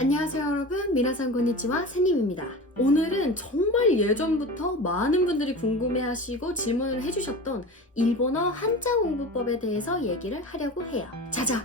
안녕하세요 여러분, 미나상 konnichiwa 샌님입니다. 오늘은 정말 예전부터 많은 분들이 궁금해하시고 질문을 해주셨던 일본어 한자 공부법에 대해서 얘기를 하려고 해요. 자자,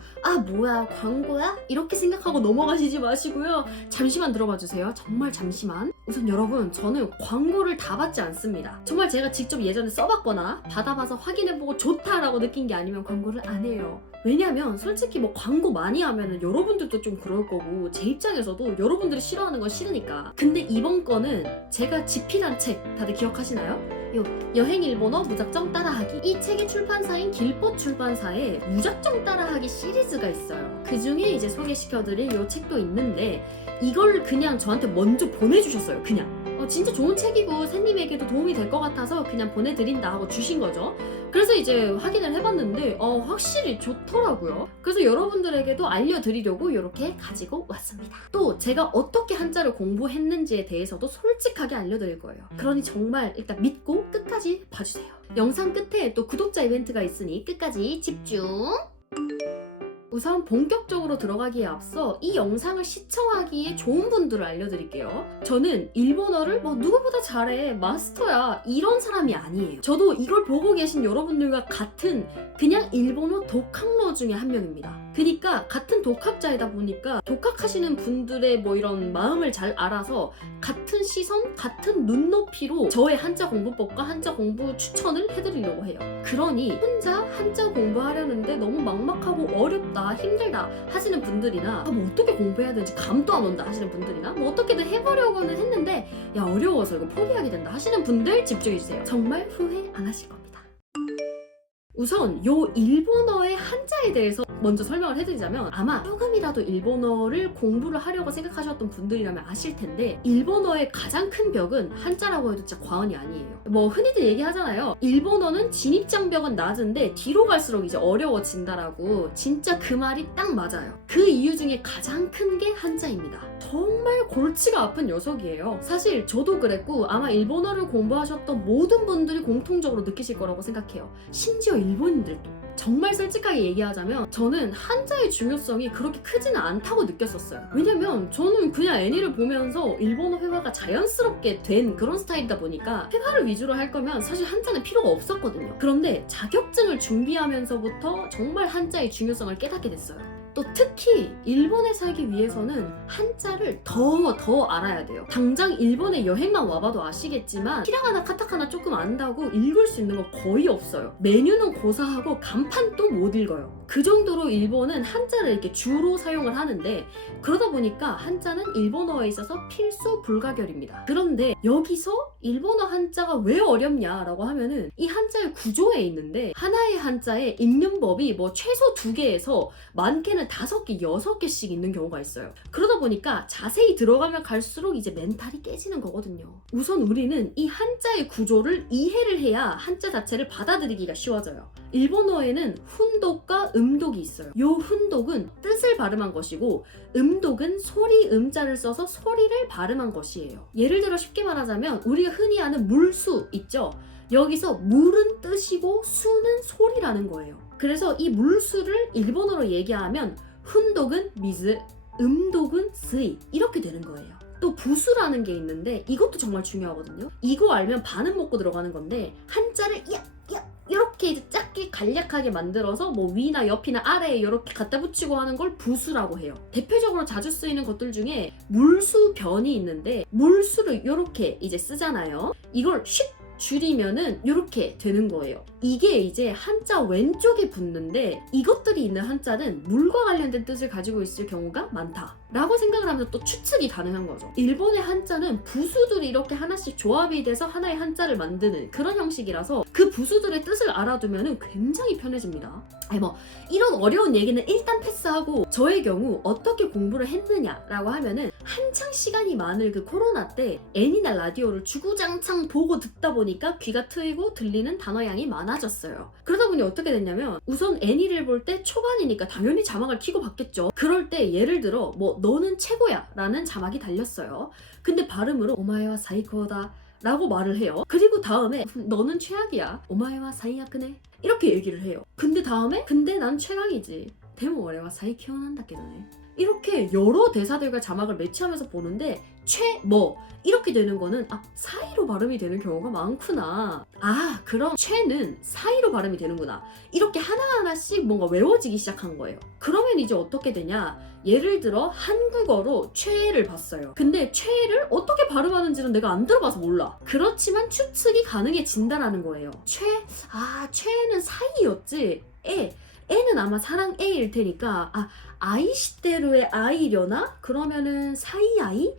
뭐야 광고야? 이렇게 생각하고 넘어가시지 마시고요. 잠시만 들어봐 주세요. 정말 잠시만. 우선 여러분, 저는 광고를 다 받지 않습니다. 정말 제가 직접 예전에 써봤거나 받아봐서 확인해보고 좋다라고 느낀 게 아니면 광고를 안 해요. 왜냐면 솔직히 뭐 광고 많이 하면은 여러분들도 좀 그럴 거고 제 입장에서도 여러분들이 싫어하는 건 싫으니까. 근데 이번 거는 제가 집필한 책 다들 기억하시나요? 여행 일본어 무작정 따라하기. 이 책의 출판사인 길보 출판사에 무작정 따라하기 시리즈가 있어요. 그 중에 이제 소개시켜드릴 이 책도 있는데 이걸 그냥 저한테 먼저 보내주셨어요. 그냥 진짜 좋은 책이고 샌님에게도 도움이 될 것 같아서 그냥 보내드린다 하고 주신 거죠. 그래서 이제 확인을 해봤는데 확실히 좋더라고요. 그래서 여러분들에게도 알려드리려고 이렇게 가지고 왔습니다. 또 제가 어떻게 한자를 공부했는지에 대해서도 솔직하게 알려드릴 거예요. 그러니 정말 일단 믿고 끝까지 봐주세요. 영상 끝에 또 구독자 이벤트가 있으니 끝까지 집중! 우선 본격적으로 들어가기에 앞서 이 영상을 시청하기에 좋은 분들을 알려드릴게요. 저는 일본어를 누구보다 잘해, 마스터야 이런 사람이 아니에요. 저도 이걸 보고 계신 여러분들과 같은 그냥 일본어 독학러 중에 한 명입니다. 그러니까 같은 독학자이다 보니까 독학하시는 분들의 이런 마음을 잘 알아서 같은 시선, 같은 눈높이로 저의 한자 공부법과 한자 공부 추천을 해드리려고 해요. 그러니 혼자 한자 공부하려는데 너무 막막하고 어렵다, 힘들다 하시는 분들이나 어떻게 공부해야 되는지 감도 안 온다 하시는 분들이나 어떻게든 해보려고는 했는데 어려워서 이거 포기하게 된다 하시는 분들 집중해주세요. 정말 후회 안 하실 겁니다. 우선 요 일본어의 한자에 대해서 먼저 설명을 해드리자면 아마 조금이라도 일본어를 공부를 하려고 생각하셨던 분들이라면 아실 텐데 일본어의 가장 큰 벽은 한자라고 해도 진짜 과언이 아니에요. 흔히들 얘기하잖아요. 일본어는 진입장벽은 낮은데 뒤로 갈수록 이제 어려워진다라고. 진짜 그 말이 딱 맞아요. 그 이유 중에 가장 큰 게 한자입니다. 정말 골치가 아픈 녀석이에요. 사실 저도 그랬고 아마 일본어를 공부하셨던 모든 분들이 공통적으로 느끼실 거라고 생각해요. 심지어 일본인들도. 정말 솔직하게 얘기하자면 저는 한자의 중요성이 그렇게 크지는 않다고 느꼈었어요. 왜냐면 저는 그냥 애니를 보면서 일본어 회화가 자연스럽게 된 그런 스타일이다 보니까 회화를 위주로 할 거면 사실 한자는 필요가 없었거든요. 그런데 자격증을 준비하면서부터 정말 한자의 중요성을 깨닫게 됐어요. 또 특히 일본에 살기 위해서는 한자를 더 알아야 돼요. 당장 일본에 여행만 와봐도 아시겠지만 히라가나 카타카나 조금 안다고 읽을 수 있는 거 거의 없어요. 메뉴는 고사하고 간판도 못 읽어요. 그 정도로 일본은 한자를 이렇게 주로 사용을 하는데 그러다 보니까 한자는 일본어에 있어서 필수 불가결입니다. 그런데 여기서 일본어 한자가 왜 어렵냐라고 하면은 이 한자의 구조에 있는데 하나의 한자에 읽는 법이 최소 2개에서 많게는 5개, 6개씩 있는 경우가 있어요. 그러다 보니까 자세히 들어가면 갈수록 이제 멘탈이 깨지는 거거든요. 우선 우리는 이 한자의 구조를 이해를 해야 한자 자체를 받아들이기가 쉬워져요. 일본어에는 훈독과 음독이 있어요. 요 훈독은 뜻을 발음한 것이고 음독은 소리 음자를 써서 소리를 발음한 것이에요. 예를 들어 쉽게 말하자면 우리가 흔히 아는 물수 있죠? 여기서 물은 뜻이고 수는 소리라는 거예요. 그래서 이 물수를 일본어로 얘기하면 훈독은 미즈, 음독은 스이 이렇게 되는 거예요. 또 부수라는 게 있는데 이것도 정말 중요하거든요. 이거 알면 반은 먹고 들어가는 건데 한자를 이렇게 이제 작게 간략하게 만들어서 위나 옆이나 아래에 이렇게 갖다 붙이고 하는 걸 부수라고 해요. 대표적으로 자주 쓰이는 것들 중에 물수변이 있는데 물수를 이렇게 이제 쓰잖아요. 이걸 쉿 줄이면은 이렇게 되는 거예요. 이게 이제 한자 왼쪽에 붙는데 이것들이 있는 한자는 물과 관련된 뜻을 가지고 있을 경우가 많다 라고 생각을 하면서 또 추측이 가능한 거죠. 일본의 한자는 부수들이 이렇게 하나씩 조합이 돼서 하나의 한자를 만드는 그런 형식이라서 그 부수들의 뜻을 알아두면은 굉장히 편해집니다. 이런 어려운 얘기는 일단 패스하고 저의 경우 어떻게 공부를 했느냐라고 하면은 한창 시간이 많을 그 코로나 때 애니나 라디오를 주구장창 보고 듣다 보니까 귀가 트이고 들리는 단어량이 많아졌어요. 그러다 보니 어떻게 됐냐면 우선 애니를 볼 때 초반이니까 당연히 자막을 켜고 봤겠죠. 그럴 때 예를 들어 너는 최고야 라는 자막이 달렸어요. 근데 발음으로 오마에와 사이코다 라고 말을 해요. 그리고 다음에 너는 최악이야 오마에와 사이야크네 이렇게 얘기를 해요. 근데 다음에 근데 난 최악이지 でも俺は最強なんだけどね 이렇게 여러 대사들과 자막을 매치하면서 보는데 최뭐 이렇게 되는 거는 사이로 발음이 되는 경우가 많구나. 그럼 최는 사이로 발음이 되는구나. 이렇게 하나하나씩 뭔가 외워지기 시작한 거예요. 그러면 이제 어떻게 되냐? 예를 들어 한국어로 최를 봤어요. 근데 최를 어떻게 발음하는지는 내가 안 들어봐서 몰라. 그렇지만 추측이 가능해진다라는 거예요. 최는 사이였지. 애는 아마 사랑애일 테니까 아이시대로의 아이려나? 그러면은 사이아이?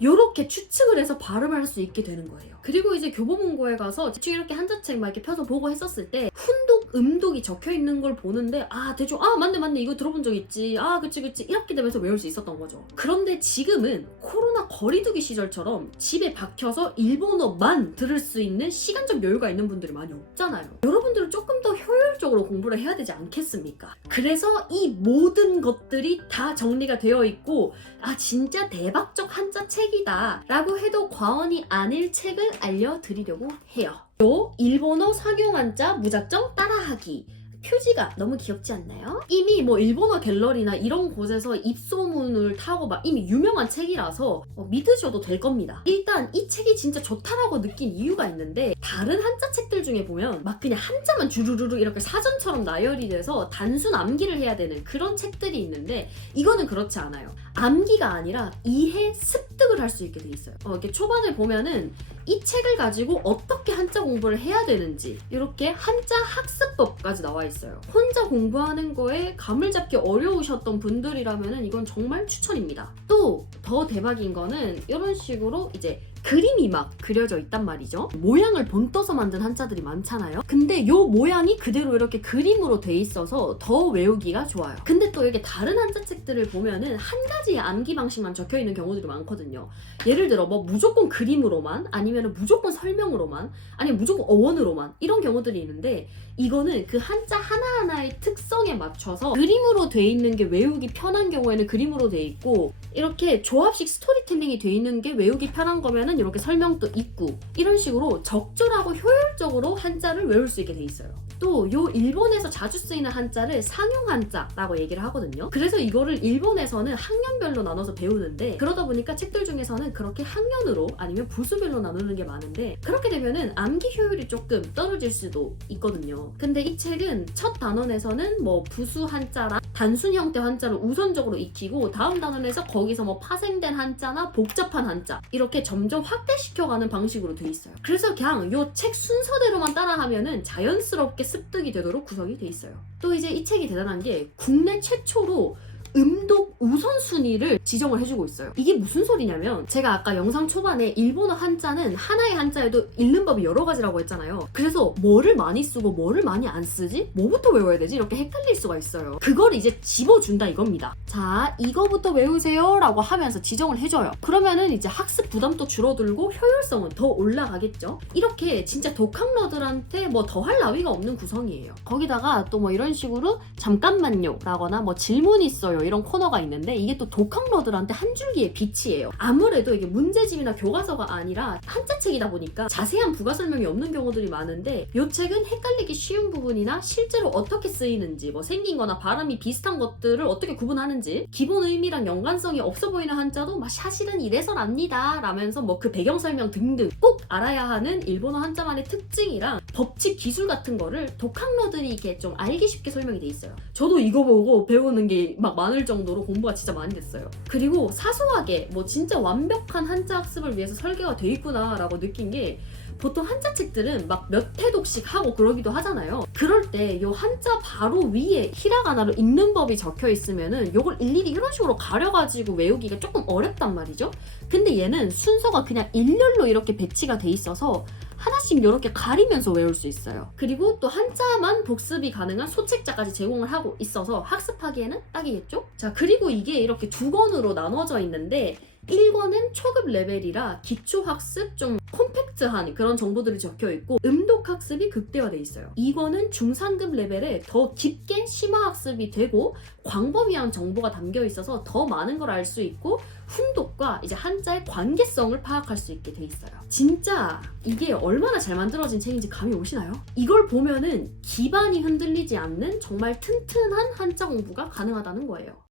요렇게 추측을 해서 발음을 할 수 있게 되는 거예요. 그리고 이제 교보문고에 가서 대충 이렇게 한자책 막 이렇게 펴서 보고 했었을 때 훈독, 음독이 적혀 있는 걸 보는데 대충 맞네 이거 들어본 적 있지. 그치 이렇게 되면서 외울 수 있었던 거죠. 그런데 지금은 코로나 거리두기 시절처럼 집에 박혀서 일본어만 들을 수 있는 시간적 여유가 있는 분들이 많이 없잖아요. 여러분들은 조금 더 효율적으로 공부를 해야 되지 않겠습니까? 그래서 이 모든 것들이 다 정리가 되어 있고 진짜 대박적 한자 책이다 라고 해도 과언이 아닐 책을 알려드리려고 해요. 요 일본어 상용 한자 무작정 따라하기. 표지가 너무 귀엽지 않나요? 이미 일본어 갤러리나 이런 곳에서 입소문을 타고 이미 유명한 책이라서 믿으셔도 될 겁니다. 일단 이 책이 진짜 좋다라고 느낀 이유가 있는데 다른 한자 책들 중에 보면 그냥 한자만 주르르르 이렇게 사전처럼 나열이 돼서 단순 암기를 해야 되는 그런 책들이 있는데 이거는 그렇지 않아요. 암기가 아니라 이해 습득을 할 수 있게 돼 있어요. 이렇게 초반에 보면은 이 책을 가지고 어떻게 한자 공부를 해야 되는지 이렇게 한자 학습법까지 나와 있어요. 혼자 공부하는 거에 감을 잡기 어려우셨던 분들이라면 이건 정말 추천입니다. 또 더 대박인 거는 이런 식으로 이제 그림이 막 그려져 있단 말이죠. 모양을 본떠서 만든 한자들이 많잖아요. 근데 요 모양이 그대로 이렇게 그림으로 돼 있어서 더 외우기가 좋아요. 근데 또 이게 다른 한자책들을 보면은 한 가지의 암기 방식만 적혀 있는 경우들이 많거든요. 예를 들어 무조건 그림으로만, 아니면 무조건 설명으로만, 아니면 무조건 어원으로만 이런 경우들이 있는데 이거는 그 한자 하나하나의 특성에 맞춰서 그림으로 돼 있는 게 외우기 편한 경우에는 그림으로 돼 있고, 이렇게 조합식 스토리텔링이 돼 있는 게 외우기 편한 거면은 이렇게 설명도 있고, 이런 식으로 적절하고 효율적으로 한자를 외울 수 있게 돼 있어요. 또 요 일본에서 자주 쓰이는 한자를 상용 한자라고 얘기를 하거든요. 그래서 이거를 일본에서는 학년별로 나눠서 배우는데, 그러다 보니까 책들 중에서는 그렇게 학년으로 아니면 부수별로 나누는 게 많은데, 그렇게 되면은 암기 효율이 조금 떨어질 수도 있거든요. 근데 이 책은 첫 단원에서는 부수 한자랑 단순 형태 한자를 우선적으로 익히고, 다음 단원에서 거기서 파생된 한자나 복잡한 한자 이렇게 점점 확대시켜가는 방식으로 돼 있어요. 그래서 그냥 요 책 순서대로만 따라하면은 자연스럽게 습득이 되도록 구성이 돼 있어요. 또 이제 이 책이 대단한 게 국내 최초로 음독 우선순위를 지정을 해주고 있어요. 이게 무슨 소리냐면, 제가 아까 영상 초반에 일본어 한자는 하나의 한자에도 읽는 법이 여러 가지라고 했잖아요. 그래서 뭐를 많이 쓰고 뭐를 많이 안 쓰지? 뭐부터 외워야 되지? 이렇게 헷갈릴 수가 있어요. 그걸 이제 집어준다 이겁니다. 자, 이거부터 외우세요 라고 하면서 지정을 해줘요. 그러면은 이제 학습 부담도 줄어들고 효율성은 더 올라가겠죠? 이렇게 진짜 독학러들한테 더 할 나위가 없는 구성이에요. 거기다가 또 이런 식으로 잠깐만요 라거나 질문 있어요 이런 코너가 있는데, 이게 또 독학러들한테 한 줄기의 빛이에요. 아무래도 이게 문제집이나 교과서가 아니라 한자책이다 보니까 자세한 부가 설명이 없는 경우들이 많은데, 이 책은 헷갈리기 쉬운 부분이나 실제로 어떻게 쓰이는지, 생긴 거나 발음이 비슷한 것들을 어떻게 구분하는지, 기본 의미랑 연관성이 없어 보이는 한자도 사실은 이래서랍니다 라면서 그 배경 설명 등등 꼭 알아야 하는 일본어 한자만의 특징이랑 법칙 기술 같은 거를 독학러들이 이렇게 좀 알기 쉽게 설명이 돼 있어요. 저도 이거 보고 배우는 게 많을 정도로 공부가 진짜 많이 됐어요. 그리고 사소하게 진짜 완벽한 한자 학습을 위해서 설계가 돼 있구나 라고 느낀 게, 보통 한자 책들은 몇 회독씩 하고 그러기도 하잖아요. 그럴 때 요 한자 바로 위에 히라가나로 읽는 법이 적혀 있으면은 요걸 일일이 이런 식으로 가려가지고 외우기가 조금 어렵단 말이죠. 근데 얘는 순서가 그냥 일렬로 이렇게 배치가 돼 있어서 하나씩 이렇게 가리면서 외울 수 있어요. 그리고 또 한자만 복습이 가능한 소책자까지 제공을 하고 있어서 학습하기에는 딱이겠죠? 자, 그리고 이게 이렇게 두 권으로 나눠져 있는데, 1권은 초급 레벨이라 기초학습 좀 콤팩트한 그런 정보들이 적혀있고 음독학습이 극대화돼 있어요. 2권은 중상급 레벨에 더 깊게 심화학습이 되고 광범위한 정보가 담겨 있어서 더 많은 걸 알 수 있고 훈독과 이제 한자의 관계성을 파악할 수 있게 돼 있어요. 진짜 이게 얼마나 잘 만들어진 책인지 감이 오시나요? 이걸 보면은 기반이 흔들리지 않는 정말 튼튼한 한자 공부가 가능하다는 거예요.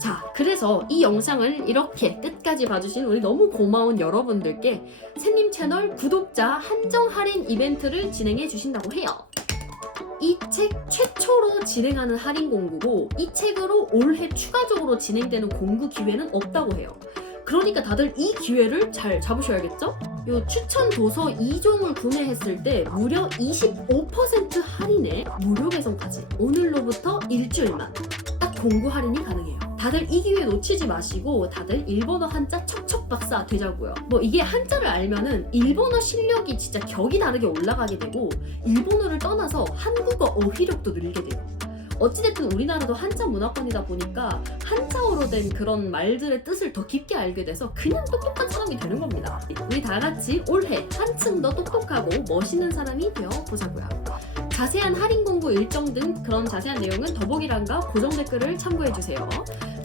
자, 그래서 이 영상을 이렇게 끝까지 봐주신 우리 너무 고마운 여러분들께 샌님 채널 구독자 한정 할인 이벤트를 진행해 주신다고 해요. 이 책 최초로 진행하는 할인 공구고 이 책으로 올해 추가적으로 진행되는 공구 기회는 없다고 해요. 그러니까 다들 이 기회를 잘 잡으셔야겠죠? 요 추천 도서 2종을 구매했을 때 무려 25% 할인에 무료 배송까지 오늘로부터 일주일만 딱 공구 할인이 가능해요. 다들 이 기회 놓치지 마시고 다들 일본어 한자 척척 박사 되자고요. 뭐 이게 한자를 알면은 일본어 실력이 진짜 격이 다르게 올라가게 되고 일본어를 떠나서 한국어 어휘력도 늘게 돼요. 어찌됐든 우리나라도 한자 문화권이다 보니까 한자어로 된 그런 말들의 뜻을 더 깊게 알게 돼서 그냥 똑똑한 사람이 되는 겁니다. 우리 다 같이 올해 한층 더 똑똑하고 멋있는 사람이 되어 보자고요. 자세한 할인 공구 일정 등 그런 자세한 내용은 더보기란과 고정 댓글을 참고해주세요.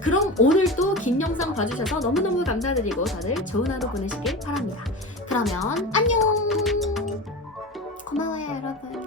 그럼 오늘도 긴 영상 봐주셔서 너무너무 감사드리고 다들 좋은 하루 보내시길 바랍니다. 그러면 안녕! 고마워요 여러분.